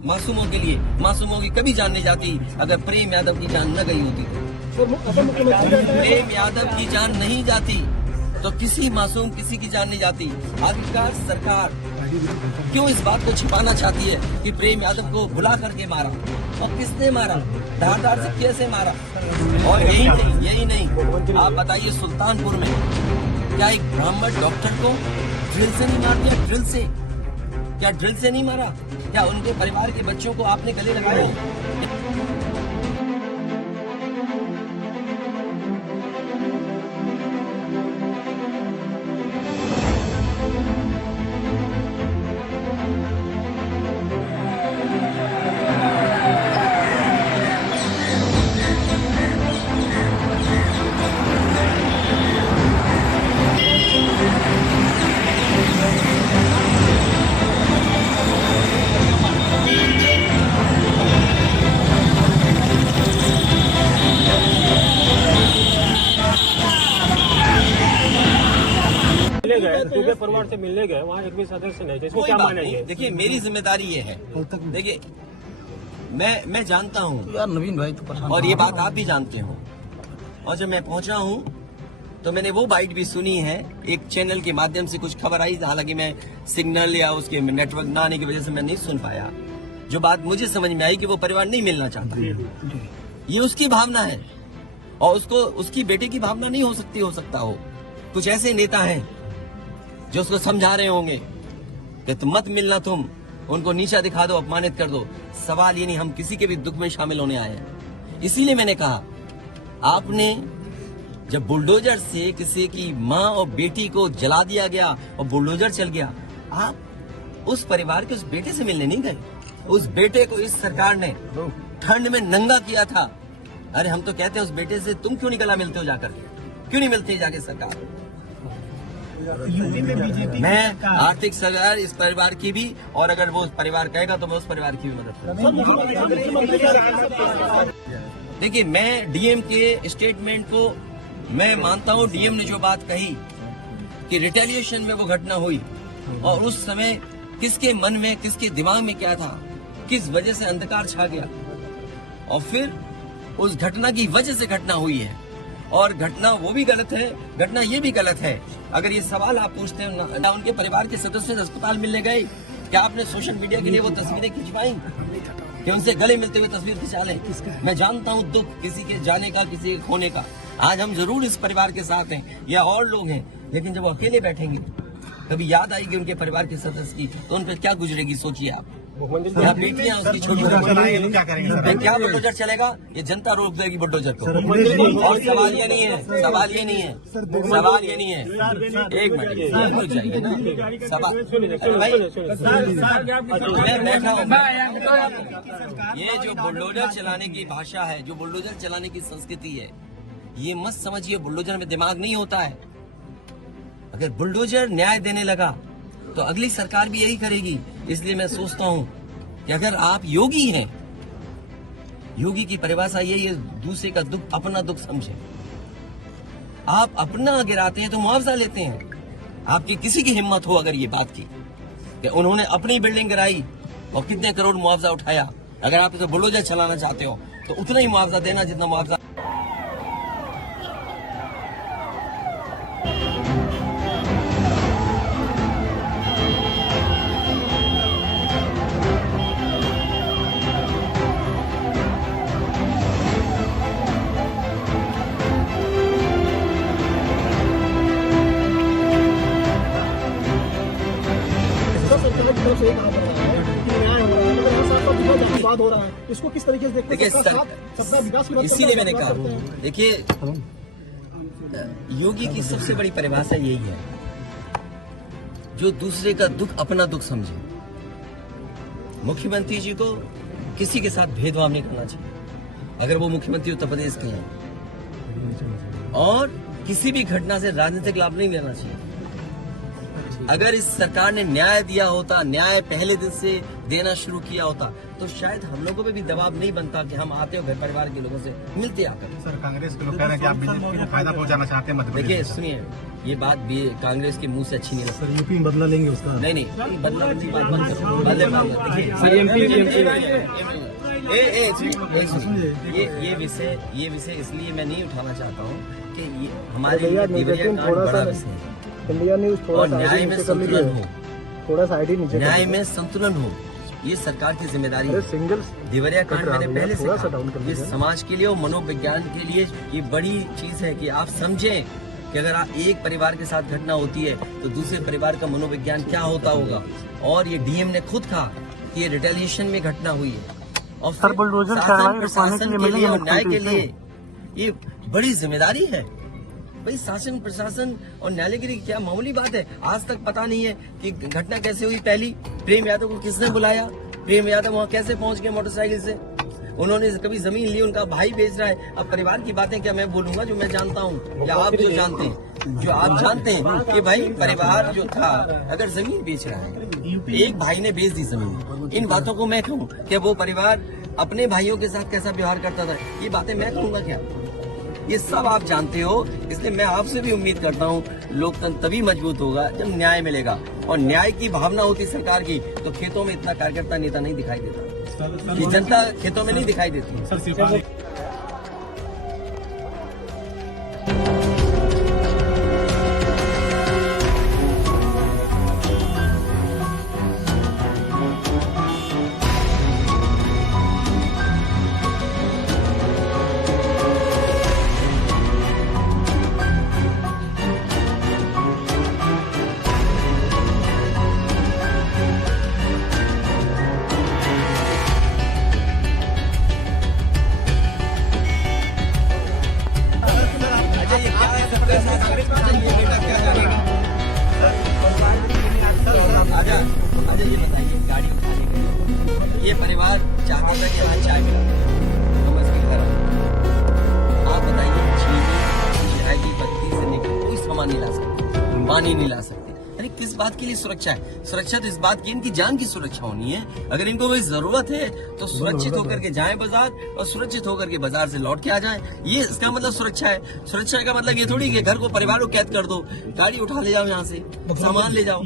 मासूमों के लिए, मासूमों की कभी जान नहीं जाती अगर प्रेम यादव की जान न गई होती तो। प्रेम यादव की जान नहीं जाती तो किसी मासूम किसी की जान नहीं जाती। आखिरकार सरकार क्यों इस बात को छिपाना चाहती है कि प्रेम यादव को बुला करके मारा, और किसने मारा, धारदार से कैसे मारा? और यही नहीं, आप बताइए सुल्तानपुर में क्या एक ब्राह्मण डॉक्टर को ड्रिल से नहीं मार दिया? ड्रिल से क्या ड्रिल से नहीं मारा? क्या उनके परिवार के बच्चों को आपने गले लगाए? गए परिवार से मिलने गए, वहाँ एक भी सदस्य नहीं थे, इसको क्या मानेंगे? देखिए मेरी जिम्मेदारी ये है, देखिए मैं जानता हूँ यार नवीन भाई तो परेशान, और ये बात आप भी जानते हो, और जब मैं पहुंचा हूँ तो मैंने वो बाइट भी सुनी है, एक चैनल के माध्यम से कुछ खबर आई, हालांकि मैं सिग्नल या उसके नेटवर्क ना आने की वजह से मैं नहीं सुन पाया। जो बात मुझे समझ में आई कि वो परिवार नहीं मिलना चाहता, ये उसकी भावना है और उसकी बेटे की भावना नहीं हो सकता हो। कुछ ऐसे नेता हैं जो उसको समझा रहे होंगे कि तुम मत मिलना, तुम उनको नीचा दिखा दो, अपमानित कर दो। सवाल ये नहीं, हम किसी के भी दुख में शामिल होने आए हैं। इसीलिए मैंने कहा, आपने जब बुलडोजर से किसी की माँ और बेटी को जला दिया गया और बुलडोजर चल गया, आप उस परिवार के उस बेटे से मिलने नहीं गए। उस बेटे को इस सरकार ने ठंड में नंगा किया था। अरे हम तो कहते हैं उस बेटे से तुम क्यों नहीं गला मिलते हो जाकर, क्यों नहीं मिलते जाके सरकार? यूपी में बीजेपी मैं आर्थिक सहायता इस परिवार की भी, और अगर वो उस परिवार कहेगा तो मैं उस परिवार की भी मदद करूंगा। देखिए मैं डीएम के स्टेटमेंट को मैं मानता हूं। डीएम ने जो बात कही कि रिटेलिएशन में वो घटना हुई, और उस समय किसके मन में, किसके दिमाग में क्या था, किस वजह से अंधकार छा गया, और फिर उस घटना की वजह से घटना हुई है। और घटना वो भी गलत है, घटना ये भी गलत है। अगर ये सवाल आप पूछते हैं ना, उनके परिवार के सदस्य अस्पताल मिलने गए, क्या आपने सोशल मीडिया के लिए वो तस्वीरें खिंचवाई कि उनसे गले मिलते हुए तस्वीर खिंचा लें? मैं जानता हूँ दुख किसी के जाने का, किसी के खोने का। आज हम जरूर इस परिवार के साथ हैं या और लोग हैं, लेकिन जब वो अकेले बैठेंगे, कभी याद आएगी उनके परिवार के सदस्य की, तो उन पर क्या गुजरेगी सोचिए आप। क्या बेटियां उसकी छोटी क्या बुलडोजर चलेगा? ये जनता रोक देगी बुलडोजर को। और सवाल ये नहीं है, सवाल ये नहीं है, सवाल ये नहीं है। एक मिनट रुक जाइए ना, सवाल मैं बैठा हूँ। ये जो बुलडोजर चलाने की भाषा है, जो बुलडोजर चलाने की संस्कृति है, ये मत समझिए बुलडोजर में दिमाग नहीं होता है। अगर बुलडोजर न्याय देने लगा तो अगली सरकार भी यही करेगी। इसलिए मैं सोचता हूं कि अगर आप योगी हैं, योगी की परिभाषा यही है, दूसरे का दुख अपना दुख समझे। आप अपना गिराते हैं तो मुआवजा लेते हैं। आपकी किसी की हिम्मत हो अगर ये बात की कि उन्होंने अपनी बिल्डिंग गिराई और कितने करोड़ मुआवजा उठाया, अगर आप इसे बुलडोजर चलाना चाहते हो तो उतना ही मुआवजा देना जितना मुआवजा। हो रहा है, इसको किस तरीके से देखते हैं? इसीलिए मैंने कहा, देखिए योगी की सबसे बड़ी परिभाषा यही है, जो दूसरे का दुख अपना दुख समझे। मुख्यमंत्री जी को किसी के साथ भेदभाव नहीं करना चाहिए अगर वो मुख्यमंत्री उत्तर प्रदेश के हैं, और किसी भी घटना से राजनीतिक लाभ नहीं लेना चाहिए। अगर इस सरकार ने न्याय दिया होता, न्याय पहले दिन से देना शुरू किया होता तो शायद हम लोगों पे भी दबाव नहीं बनता कि हम आते हो घर परिवार के लोगों से मिलते आकर। सर कांग्रेस के लोग कह रहे हैं कि आप बीजेपी को फायदा पहुंचाना चाहते हैं मध्य प्रदेश देखिए में। सुनिए, ये बात भी कांग्रेस के मुंह से अच्छी नहीं लगती। सर यूपी में बदला लेंगे उसका। नहीं बदला की बात बंद करो। देखिए सर एमपी ये विषय इसलिए मैं नहीं उठाना चाहता हूँ कि ये हमारे लिए देवरिया कांड बड़ा विषय है इंडिया न्यूज और न्याय में संतुलन हो, थोड़ा साइड ही नीचे न्याय में संतुलन हो, ये सरकार की जिम्मेदारी है। सिंगल देवरिया कांड मैंने पहले से थोड़ा सा कहा, डाउन कर ये लीजिए। समाज के लिए और मनोविज्ञान के लिए ये बड़ी चीज है कि आप समझें कि अगर आप एक परिवार के साथ घटना होती है तो दूसरे परिवार का मनोविज्ञान क्या होता होगा। और ये डीएम ने खुद कहा कि ये रिटेलिएशन में घटना हुई है और फिर शासन प्रशासन के लिए और न्याय के लिए ये बड़ी जिम्मेदारी है। भाई शासन प्रशासन और न्यायालय के लिए क्या मामूली बात है। आज तक पता नहीं है कि घटना कैसे हुई। पहली प्रेम यादव को किसने बुलाया, प्रेम यादव वहाँ कैसे पहुंच गए मोटरसाइकिल से, उन्होंने कभी जमीन ली, उनका भाई बेच रहा है। अब परिवार की बातें क्या मैं बोलूंगा जो मैं जानता हूँ या आप जो जानते हैं, जो आप जानते हैं कि भाई परिवार जो था अगर जमीन बेच रहा है, एक भाई ने बेच दी जमीन, इन बातों को मैं कहूँ कि वो परिवार अपने भाइयों के साथ कैसा व्यवहार करता था, ये बातें मैं कहूँगा क्या? ये सब आप जानते हो। इसलिए मैं आपसे भी उम्मीद करता हूँ लोकतंत्र तभी मजबूत होगा जब न्याय मिलेगा और न्याय की भावना होती सरकार की तो खेतों में इतना कार्यकर्ता नेता नहीं दिखाई देता, ये जनता खेतों में नहीं दिखाई देती। सर सिर्फ आजा ये बताइए, गाड़ी उठाने गए, ये परिवार चाहते था कि आज चाय मिला, समझ के घर आप बताइए, चीनी की बत्ती से लेकर कोई सामान नहीं ला सकते, पानी नहीं ला सकते। अरे किस बात के लिए सुरक्षा है? सुरक्षा तो इस बात की इनकी जान की सुरक्षा होनी है। अगर इनको कोई जरूरत है तो सुरक्षित होकर के जाएं बाजार और सुरक्षित होकर के बाजार से लौट के आ जाएं। ये इसका मतलब सुरक्षा है। सुरक्षा का मतलब ये थोड़ी कि घर को परिवार को कैद कर दो, गाड़ी उठा ले जाओ, यहाँ से सामान ले जाओ।